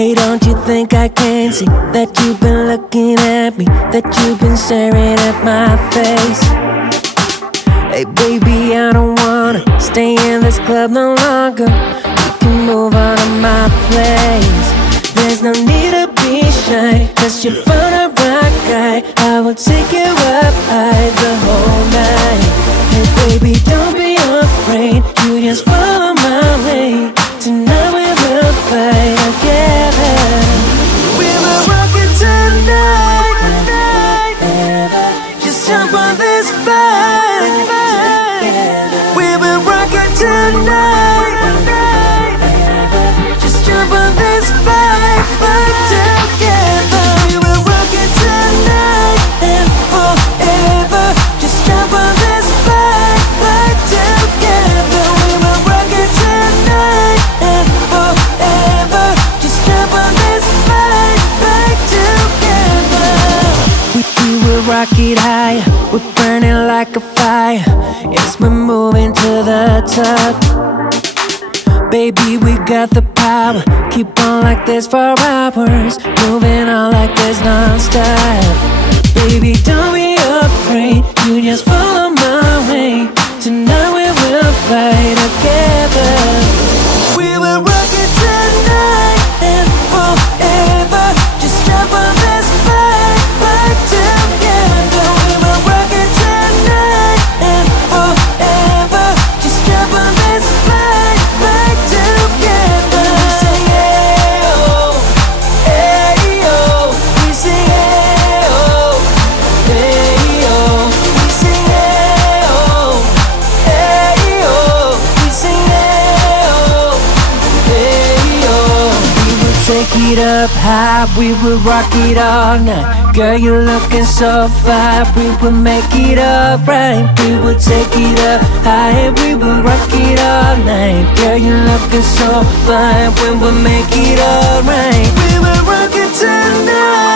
Hey, don't you think I can see that you've been looking at me, that you've been staring at my face? Hey baby, I don't wanna stay in this club no longer. We can move on to my place. There's no need to be shy, cause you're fun a rock guy. I will take you up high the whole night. Hey baby, don't be afraid, you just follow my way. Tonight we will fight together. We will rock it tonight. Just jump on this fight. We will rock it tonight. Just jump on this fight together. We will rock it tonight and forever. Just jump on this fight together. We will rock it tonight and forever. Just jump on this fight together. We will rock it high. We're burning like a fire. Yes, we're moving to the top. Baby, we got the power. Keep on like this for hours. Moving on like this non-stop. Baby, don't be afraid, you just follow my way. Tonight we will fight together. We will rock it tonight and forever. Just jump on this fight together. We will rock it tonight and forever. Just jump on this fight together. We sing hey oh, hey oh. We sing hey oh, hey oh. We sing hey oh, hey oh. We sing hey oh, hey oh. We will take it up high, we will rock it all night. Girl, you're looking so fine, we will make it alright. We will take it up high, we will rock it all night. Girl, you're looking so fine, we will make it alright. We will rock it tonight.